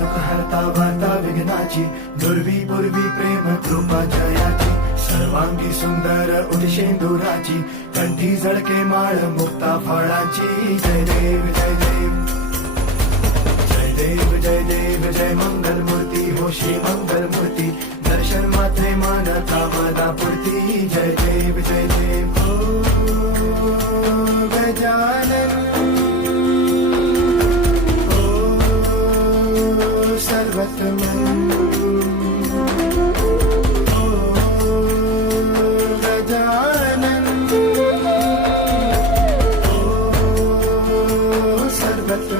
दुःख हरता वार्ता विघ्नाची, दुर्वी पूर्वी प्रेम कृपा जयाची, सर्वांगी सुंदर उदिशेंदुराची, कंठी झळके माळ मुक्ता फळाची. जय देव जय देव जय देव जय देव जय मंगल मूर्ती हो श्री मंगल मूर्ती, दर्शन मात्रे मान कामना पूर्ती. जय देव जय देव ओ गजानन ओ सर्वतमन सर्वत्र